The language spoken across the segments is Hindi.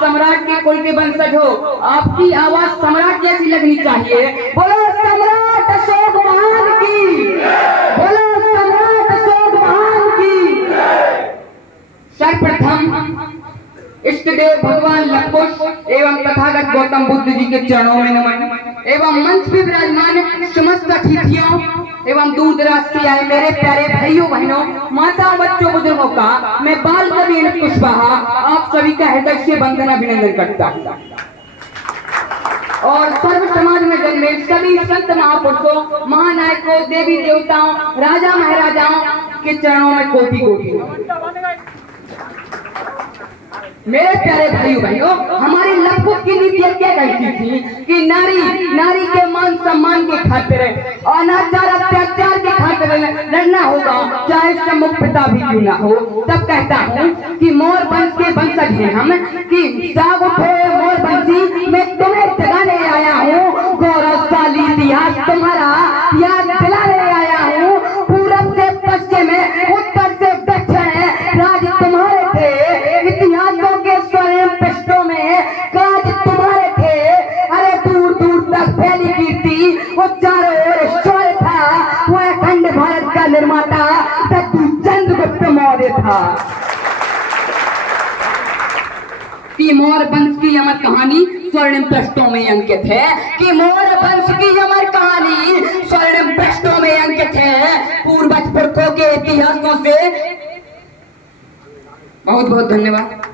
सम्राट के कोई के वंशज हो, आपकी आवाज सम्राट जैसी लगनी चाहिए। बोलो सम्राट अशोक महान की, बोलो सम्राट अशोक महान की। सर्वप्रथम इष्ट देव भगवान लवकुश एवं तथागत गौतम बुद्ध जी के चरणों में नमन एवं मंच पे विराजमान समस्त अतिथियों एवं दूर दराज से आए मेरे प्यारे भाइयों बहनों, माता बच्चों बुजुर्गों का मैं बाल कवि कुशवाहा आप सभी का हृदय से वंदना अभिनंदन करता हूँ और सर्व समाज में जन्मे सभी संत महापुरुषों, महानायकों, देवी देवताओं, राजा महाराजाओं के चरणों में कोटि कोटि। मेरे प्यारे भाइयों बहनों, हमारी लवकुश की नीतियां क्या कहती थी कि नारी के मान सम्मान की खातिर अनाचार अत्याचार की खातिर लड़ना होगा, चाहे सम्मुख पिता भी क्यों ना हो। तब कहता हूँ कि मोर वंश के वंशज हैं हम, कि जाग उठे मोर वंशी, मैं तुम्हें जगाने आया हूँ, गौरवशाली इतिहास तुम्हारा याद दिलाने आया हूँ। पूरब से पश्चिम उत्तर से दक्षिण राज तुम्हारे थे, इतिहासों के स्वर्ण पृष्ठों में काज तुम्हारे थे। अरे दूर दूर तक फैली कीर्ति, वो चारों ओर शौर्य था, वो अखंड भारत का निर्माता चंद्रगुप्त मौर्य था। कि मोर वंश की अमर कहानी स्वर्णिम पृष्ठों में अंकित है, कि मोर वंश की अमर कहानी स्वर्णिम पृष्ठों में अंकित है, पूर्वज पुरखों के इतिहासों से। बहुत बहुत धन्यवाद।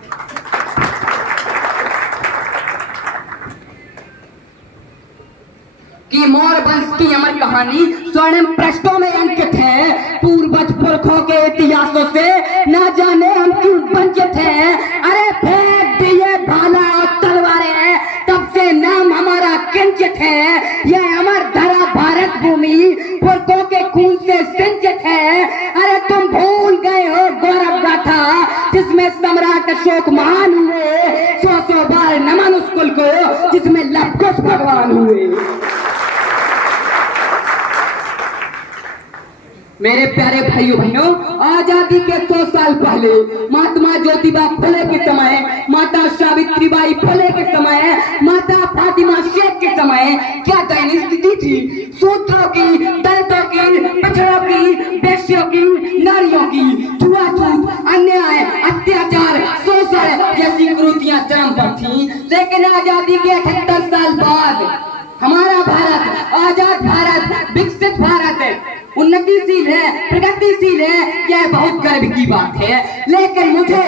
कि मोर वंश की अमर कहानी स्वर्णिम पृष्ठों में अंकित है, पूर्वज पुरखों के इतिहासों से ना जाने हम क्यों वंचित हैं। अरे फेंक दिए भाला और तलवारें, तब से नाम हमारा किंचित है। यह अमर धरा भारत भूमि पुरखों के खून से सिंचित है। अरे तुम भूल गए हो गौरव गाथा, जिसमें सम्राट अशोक महान हुए, 100 बार नमन उस कुल को जिसमें लवकुश भगवान हुए। मेरे प्यारे भाइयों बहनों, आजादी के 100 साल पहले महात्मा ज्योतिबा फुले के समय, माता सावित्रीबाई फुले के समय, माता फातिमा शेख के समय क्या दयनीय स्थिति थी। शूद्रों की, दलितों की, पिछड़ों की, वेश्यों की, नारियों की छुआछूत, अन्याय, अत्याचार, शोषण जैसी कुरीतियां चरम पर थी। लेकिन आजादी के 78 साल बाद हमारा भारत, आजाद भारत, विकसित भारत, उन्नतिशील है, प्रगतिशील है, यह बहुत गर्व की बात है। लेकिन मुझे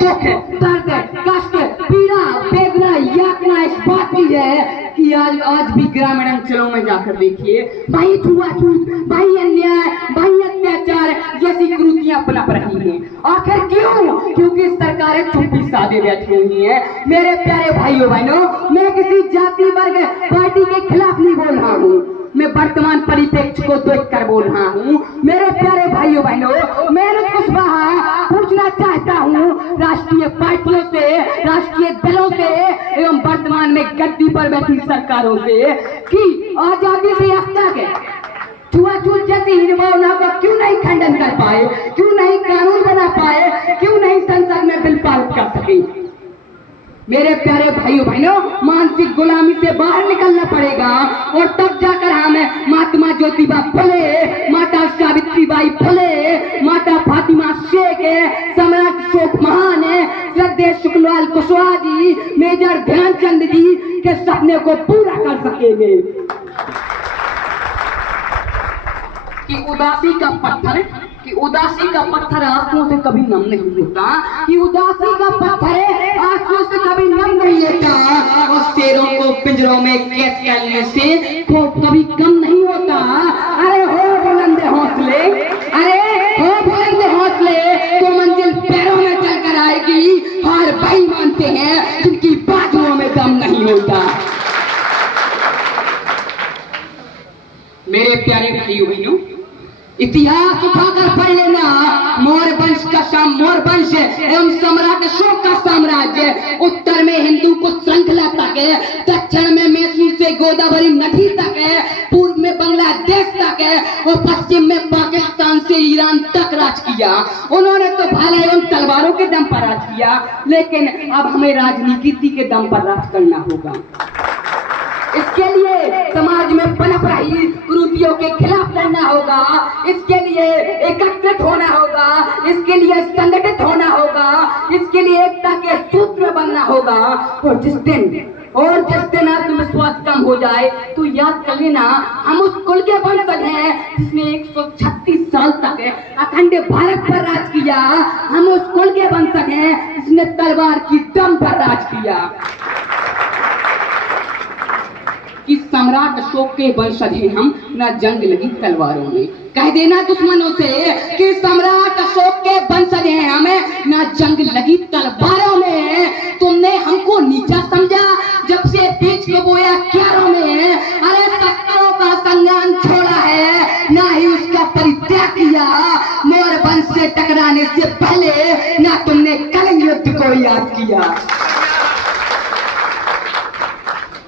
दुख, दर्द, कष्ट, पीड़ा, वेदना, यातना इस बात की है कि आज भी ग्रामीण अंचलों में जाकर देखिए, वही छुआछूत, वही अन्याय, वही अत्याचार जैसी कुरीतियां पनप रही हैं। आखिर क्यों? क्योंकि सरकारें चुप्पी साधे बैठी हुई हैं। मेरे प्यारे भाइयों बहनों, मैं किसी जाति वर्ग पार्टी के खिलाफ नहीं बोल रहा हूँ, मैं वर्तमान परिप्रेक्ष्य को देखकर बोल रहा हूँ। मेरे प्यारे भाइयों बहनों, मैं कुशवाहा पूछना चाहता हूँ राष्ट्रीय पार्टियों से, राष्ट्रीय दलों से एवं वर्तमान में गद्दी पर बैठी सरकारों से कि आजादी से अब तक छुआछूत जैसी हिंभावना का क्यों नहीं खंडन कर पाए, क्यों नहीं कानून बना पाए, क्यों नहीं संसद में बिल पारित कर सके। मेरे प्यारे भाइयों बहनों, मानसिक गुलामी से बाहर निकलना पड़ेगा और तब जाकर हम महात्मा ज्योतिबा फुले, माता सावित्रीबाई फुले, माता फातिमा शेख, सम्राट अशोक महान, श्रद्धेय शुक्ललाल कुशवाहा जी, मेजर ध्यानचंद जी के सपने को पूरा कर सकेंगे। कि उदासी का पत्थर आंसुओं से कभी नम नहीं होता, कि उदासी का पत्थर आंसुओं से कभी नम नहीं होता, और शेरों को पिंजरों में कैद करने से खौफ कभी कम नहीं होता। अरे हो बुलंद हौसले, अरे हो बुलंद हौसले, तो मंजिल पैरों में चलकर आएगी। हार भाई मानते हैं जिनकी बाजुओं में दम नहीं होता। मेरे प्यारे भाइयों बहनों, इतिहास उठाकर पढ़ लेना। मौर्य वंश का मौर्य वंश एवं सम्राट अशोक का साम्राज्य उत्तर में हिंदू को श्रृंखला तक है, दक्षिण में मैसूर से गोदावरी नदी तक है, पूर्व में बांग्लादेश तक है और पश्चिम में पाकिस्तान से ईरान तक राज किया, उन्होंने तो भाले एवं तलवारों के दम पर राज किया, लेकिन अब हमें राजनीति के दम पर राज करना होगा। इसके लिए समाज में पनप रही कुरीतियों के खिलाफ लड़ना होगा, इसके लिए एकत्रित होना होगा, इसके लिए संगठित होना होगा, इसके लिए एकता के सूत्र बनना होगा। और जिस दिन आत्मविश्वास कम हो जाए तो याद कर लेना, हम उस कुल के वंशज हैं जिसने 136 साल तक अखंड भारत पर राज किया। हम उस कुल के वंशज हैं जिसने तलवार की दम पर राज किया। कि सम्राट अशोक के वंशज हैं हम, ना जंग लगी तलवारों में। कह देना दुश्मनों से कि सम्राट अशोक के वंशज हैं हमें, ना जंग लगी तलवारों में। तुमने हमको नीचा समझा जब से बीज को बोया क्यारों में। अरे शस्त्रों का संग्राम छोड़ा है, ना ही उसका परित्याग किया। मोर वंश से टकराने से पहले ना तुमने कलिंग युद्ध को याद किया।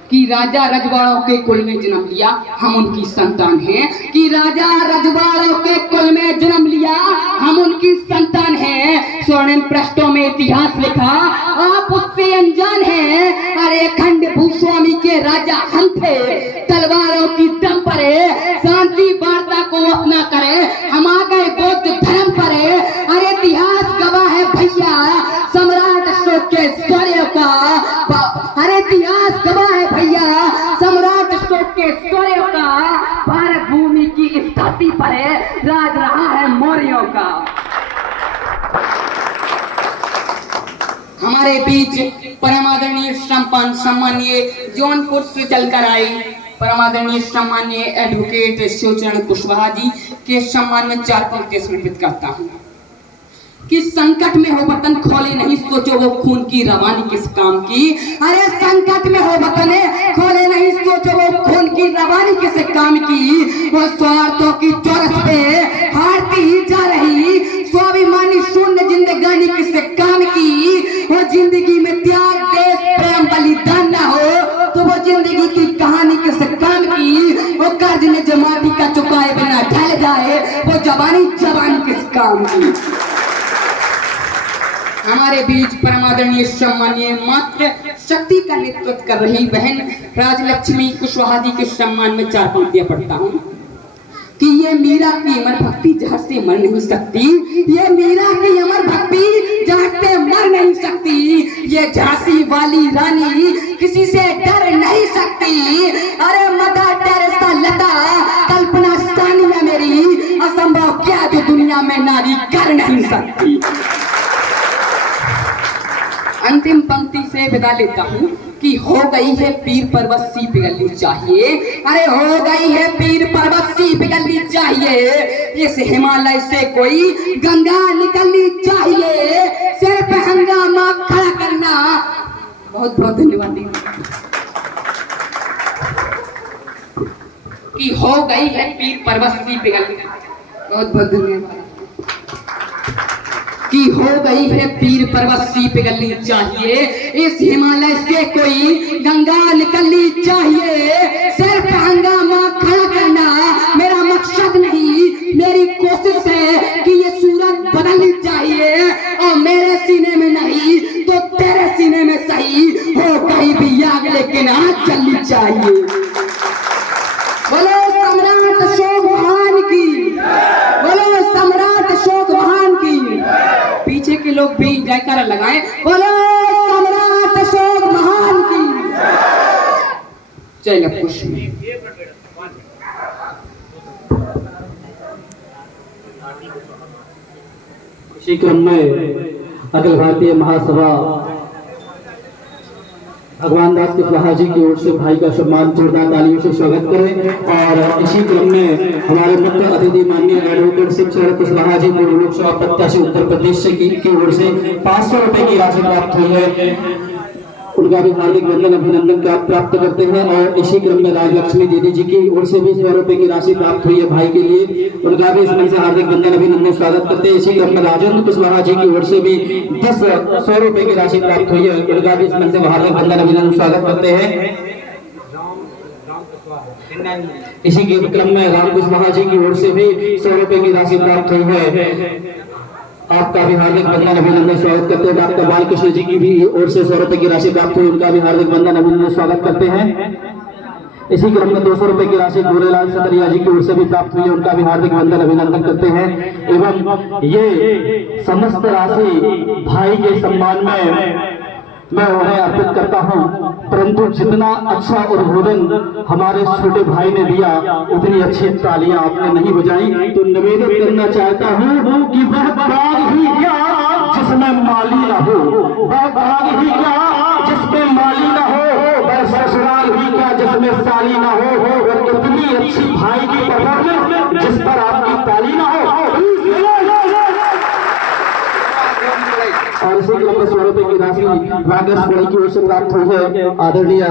कि राजा रजवाड़ों के कुल में जन्म लिया, हम उनकी संतान हैं। कि राजा रजवाड़ों के कुल में जन्म लिया, हम उनकी संतान हैं। स्वर्णिम पृष्ठों में इतिहास लिखा, आप उससे अनजान हैं। अरे खंड भूस्वामी के राजा हम थे, तलवारों की दम पर शांति वार्ता को अपना करे, हम आ गए बौद्ध धर्म पर। अरे इतिहास गवाह है भैया सम्राट अशोक के शौर्य का। अरे इतिहास गवाह है भैया सम्राट अशोक के शौर्य का। भारत भूमि की इस धरती पर राज रहा है मौर्यों का। हमारे बीच परमादरणीय सम्मानीय जौनपुर से चलकर आई परमादरणीय सम्मानीय एडवोकेट शिवचरण कुशवाहा जी के सम्मान में 4 पंक्ति समर्पित करता हूँ। कि संकट में हो वतन खोले नहीं सोचो वो खून की रवानी किस काम की। अरे संकट में हो वतन खोले नहीं सोचो वो खून की रवानी किस काम की। वो स्वार्थों की चौरस पे हारती ही जा रही स्वाभिमानी शून्य जिंदगानी किस काम की। वो जिंदगी में त्याग देश प्रेम बलिदान ना हो तो वो जिंदगी की कहानी किस काम की। वो कर्ज में जमाती का चुकाए बिना ढल जाए वो जवानी किस काम की। हमारे बीच परमादरणीय सम्मानीय मात्र शक्ति का नेतृत्व कर रही बहन राजलक्ष्मी कुशवाहा जी के सम्मान में 4 पंक्तियां पढ़ता हूँ। कि ये मीरा की अमर भक्ति जहाँ से मर नहीं सकती, ये मीरा की अमर भक्ति जहाँ से मर नहीं सकती। ये झांसी वाली रानी किसी से डर नहीं सकती। अरे मदर टेरेसा लता कल्पना सानिया मेरी असंभव क्या जो दुनिया में नारी कर नहीं सकती। अंतिम पंक्ति से विदा लेता हूँ कि हो गई है पीर पर्वत सी पिघलनी चाहिए। अरे हो गई है पीर पर्वत सी पिघलनी चाहिए। इस हिमालय से कोई गंगा निकलनी चाहिए। सिर पे हंगामा खड़ा करना। बहुत बहुत धन्यवाद। कि हो गई है पीर पर्वत सी पिघलनी। बहुत बहुत धन्यवाद। कि हो गई है पीर पर्वत सी पिघलनी चाहिए। इस हिमालय से कोई गंगा निकलनी चाहिए। सिर पे हंगामा खड़ा करना मेरा मकसद नहीं, मेरी कोशिश है कि ये सूरत बदलनी चाहिए। और मेरे सीने में नहीं तो तेरे सीने में सही हो कहीं भी आग लेकिन आग चलनी चाहिए। बोलो सम्राट अशोक महान की, बोलो सम्राट अशोक महान की। पीछे के लोग भी जयकारा लगाएं, बोलो सम्राट अशोक महान की। चलो खुश इसी क्रम में अखिल भारतीय महासभा भगवान दास कुशवाहा जी की ओर से भाई का सम्मान जोरदार तालियों से स्वागत करें। और इसी क्रम में हमारे मुख्य अतिथि माननीय एडवोकेट शिवचरण कुशवाहा जी पूर्व लोकसभा प्रत्याशी उत्तर प्रदेश से की ओर से 500 रुपए की राशि प्राप्त हुई है, उनका भी हार्दिक वंदन अभिनंदन प्राप्त करते हैं। और इसी क्रम में राजलक्ष्मी दीदी जी की ओर से भी 100 रुपए की राशि प्राप्त हुई है भाई के लिए, उनका भी इस मन से हार्दिक वंदन अभिनंदन स्वागत करते हैं। इसी क्रम में राजेंद्र कुशवाहा जी की ओर से भी 100 रुपए की राशि प्राप्त हुई है, उनका भी इस मन से हार्दिक वंदन अभिनंदन स्वागत करते हैं। इसी के क्रम में राम कुशवाहा जी की ओर से भी 100 रुपए की राशि प्राप्त हुई है। आपका भी हार्दिक वंदन अभिनंदन स्वागत करते हैं। डॉक्टर बालकृष्ण जी की भी ओर से 100 रुपए की राशि प्राप्त हुई, उनका भी हार्दिक वंदन अभिनंदन स्वागत करते हैं। इसी क्रम में 200 रुपए की राशि गोरेलाल सदरिया जी की ओर से भी प्राप्त हुई है, उनका भी हार्दिक वंदन अभिनंदन करते हैं। एवं ये समस्त राशि भाई के सम्मान में मैं उन्हें अर्पित करता हूं, परंतु जितना अच्छा उद्बोधन हमारे छोटे भाई ने दिया उतनी अच्छी तालियां आपने नहीं बजाई। तो निवेदन करना चाहता हूं कि वह बाग ही क्या जिसमें माली ना हो, वह बाग ही क्या जिसमें माली ना हो, वह ससुराल ही क्या जिसमें साली ना हो। और इतनी अच्छी भाई की परफॉर्मेंस जिस पर आपकी ताली ना हो। और इसी क्रम में 100 रुपए की राशि राकेश बड़ी की ओर से प्राप्त हुई है। आदरणीय